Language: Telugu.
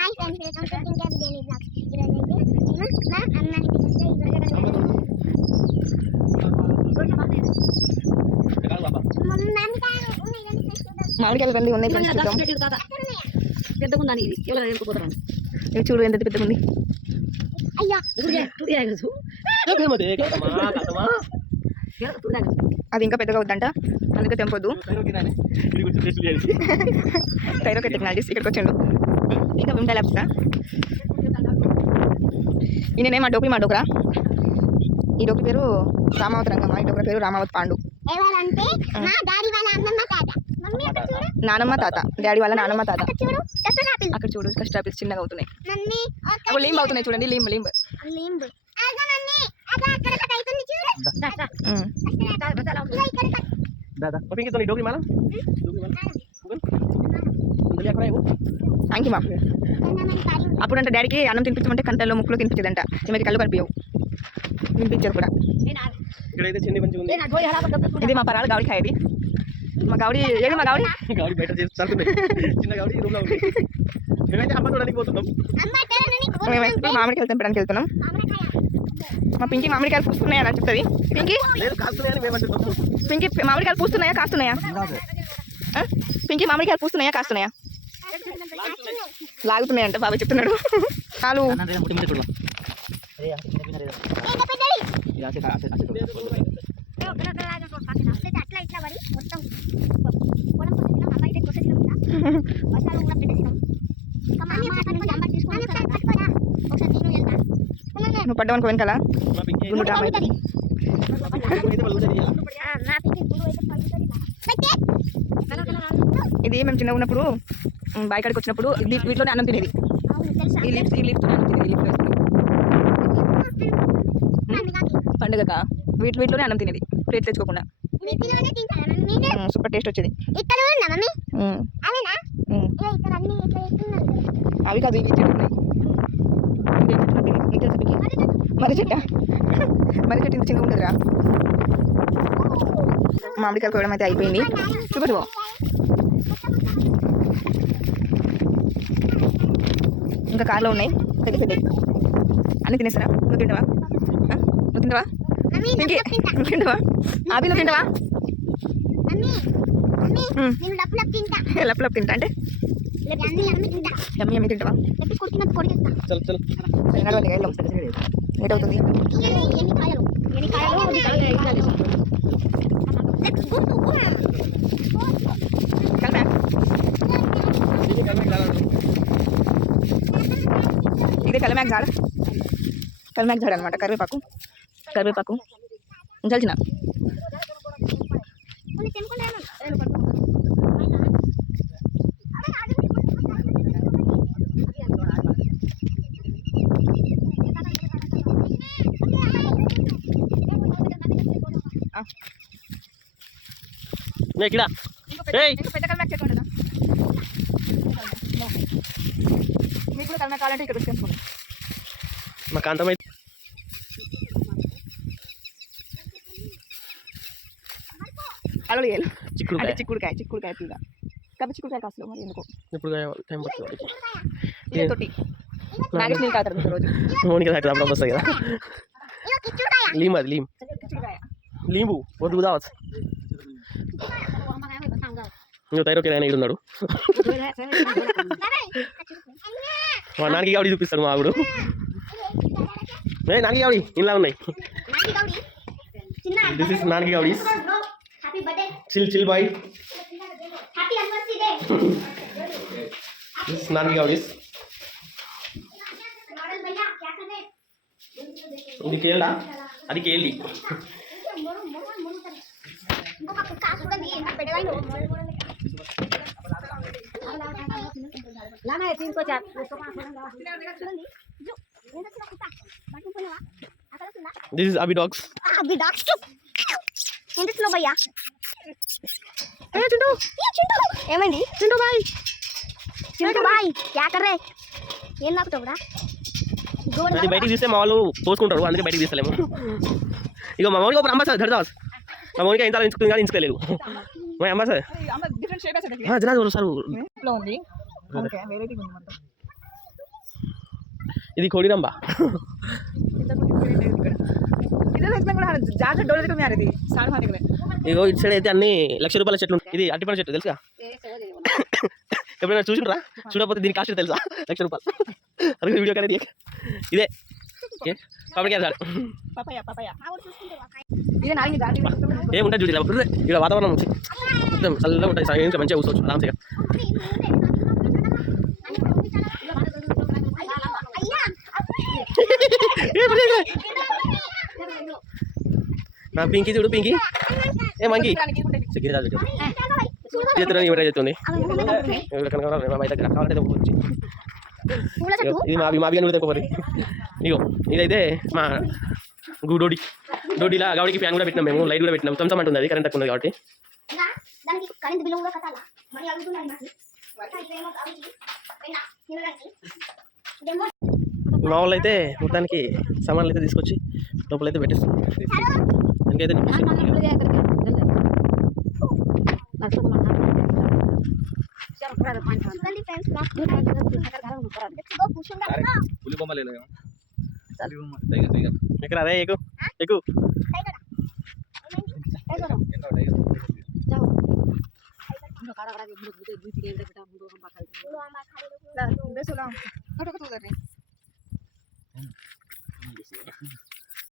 Hi friends, welcome to pink happy daily blogs. ఈరోజు అయితే మా అమ్మానికి మామిడికాయలు రండి ఉన్నాయి. పెద్దగుందని ఇవి చూడు ఎంత పెద్దగా ఉంది. అది ఇంకా పెద్దగా అవుద్దంట, అందుకే తెంపొద్దు. థైరోకెట్ టెక్నాలజీస్ ఇక్కడికి వచ్చిండు. ఇంకా వింటా ల్యాబ్స్తా. ఈయననే మా డోక్రా. ఈ డోక్రి పేరు రామావత్ రంగమ్మ, ఈ డోక్ర పేరు రామావత్ పాండు. నానమ్మ తాత, డాడీ వాళ్ళ నానమ్మ తాత. అక్కడ చూడు కష్ట ఆపిల్స్ చిన్నగా అవుతున్నాయి. లింబ్ అవుతున్నాయి చూడండి, లింబ్ లింబ్ థ్యాంక్ యూ మా. అప్పుడంటే డాడీకి అన్నం తినిపించమంటే కంటల్లో ముక్కులో తినిపించదంట, ఈమెకి కళ్ళు కనిపించవు, వినిపించారు కూడా. ఇది మా పరాలు గావడి కాయది. మా గావడి ఏది? మా గావడి మామిడికాయలు తెంపడానికి వెళ్తున్నాం. మా పింకి మామిడికాయలు పూస్తున్నాయా అని చెప్తుంది. పింకి మామిడికాయలు పూస్తున్నాయా కాస్తున్నాయా? పింకి మామిడికాయలు పూస్తున్నాయా కాస్తున్నాయా? లాగుతున్నాయంట బాబాయ్ చెప్తున్నాడు. చాలు నువ్వు పడ్డావనుకో వెనకాల. ఇది మేము చిన్నగా ఉన్నప్పుడు బాయికాడికి వచ్చినప్పుడు వీటిలోనే అన్నం తినేది. ఈ లిఫ్ట్ పండుగ వీటిలోనే అన్నం తినేది, ప్లేట్ తెచ్చుకోకుండా. సూపర్ టేస్ట్ వచ్చేది. అవి కాదు, ఇవి మరి చెట్టు ఇంత చిన్నగా ఉంటుందిరా. మామిడికాయలు కోయడం అయితే అయిపోయింది. చూపదు ఇంకా కార్లో ఉన్నాయి పెద్ద పెద్దవి. అన్నీ తినేస్తారా? నువ్వు తింటావా? నువ్వు తింటావా? నువ్వు తింటావా? అవి నువ్వు తింటావా? లప్ తింటా అంటే అమ్మి తింటావా? లేట్ అవుతుంది. ఇదే కలమ్యాక్ झाड అనమాట. కరివేపాకు చల్చిన పెద్ద కలమ్యాక్ చెట్టు ఉంటుందా? మీకు కూడా కలమ్యాక్ కావాలంటే ఇక్కడ వచ్చేసుకోండి. మాకు అంతమైతే అలలు చిక్కుడుకాయ తీగ కాబట్టి చిక్కుడుకాయ కాస్త మరి ఎందుకు ఇప్పుడు తోటి నాగేష్ నీళ్ళు తాగుతారు రోజు. అప్పుడు వస్తాయి కదా. లీంబు వద్దు కావచ్చు. నువ్వు థైరోకెట్ అయినా ఉన్నాడు. మా నాన్నకి కావడి చూపిస్తాడు మా ఆవిడు. నాన్నకి కావడి ఇలా ఉన్నాయి. దిస్ ఇస్ నాన్నకి కావడి. Chill boy. దిస్ ఇస్ నాన్నకి కావడి. ఇది కేరళ, అది కేరళి. This is Abhi dogs. ఎందుకు భయ్యా? ఏమైంది? చింటూ బాయ్ క్యా కర్ రే? ఏం నాకుతావురా? అది బయటికి తీస్తే మా వాళ్ళు పోసుకుంటారు, అందుకే బయటికి తీస్తలేము. ఇక మా మౌనికి ఒక అమ్మ సార్ ధర్దాస్, మా మౌనికి ఎంత ఎంచుకుంది కానీ ఎంచుకోలేదు. మా అమ్మ సార్ జనాలు సార్ ఇది కోడిరంబ జాగ్రత్త డోర్ దగ్గర మ్యారేది సార్ మా దగ్గర ఇగో ఇటు సైడ్ అయితే అన్ని ₹1,00,000 చెట్లు ఉంటాయి. ఇది అరటిపండు చెట్టు తెలుసా? ఎప్పుడైనా చూసిండ్రా? చూడకపోతే దీని కాస్ట్ తెలుసా? ₹1,00,000. అది వీడియో కానీ ఇదే పప్పడికాయ సార్ ఏముంటుంది చూడు ఇక్కడ వాతావరణం వచ్చి మొత్తం చల్లగా ఉంటుంది. సాయంత్రం మంచిగా కూర్చోవచ్చు ఆరామ్స్గా. నా పింకీ చూడు పింకీ ఏ మంకీ గిరిరాజు చేతులు ఎవరైనా చేస్తుంది ఇది మా బియ్యం కొబ్బరి. ఇగో ఇదైతే మా డోడీలా గౌడికి ఫ్యాన్ కూడా పెట్టినాం మేము. లైట్ కూడా పెట్టినాం. తొంతం అంటుంది అది కరెంట్ తక్కువ ఉంది కాబట్టి. మా వాళ్ళు అయితే మొత్తానికి సామాన్లు అయితే తీసుకొచ్చి లోపలైతే పెట్టేస్తాం. ఇంకైతే ఎక్కడ అదే ఎక్కువ ఎక్కువ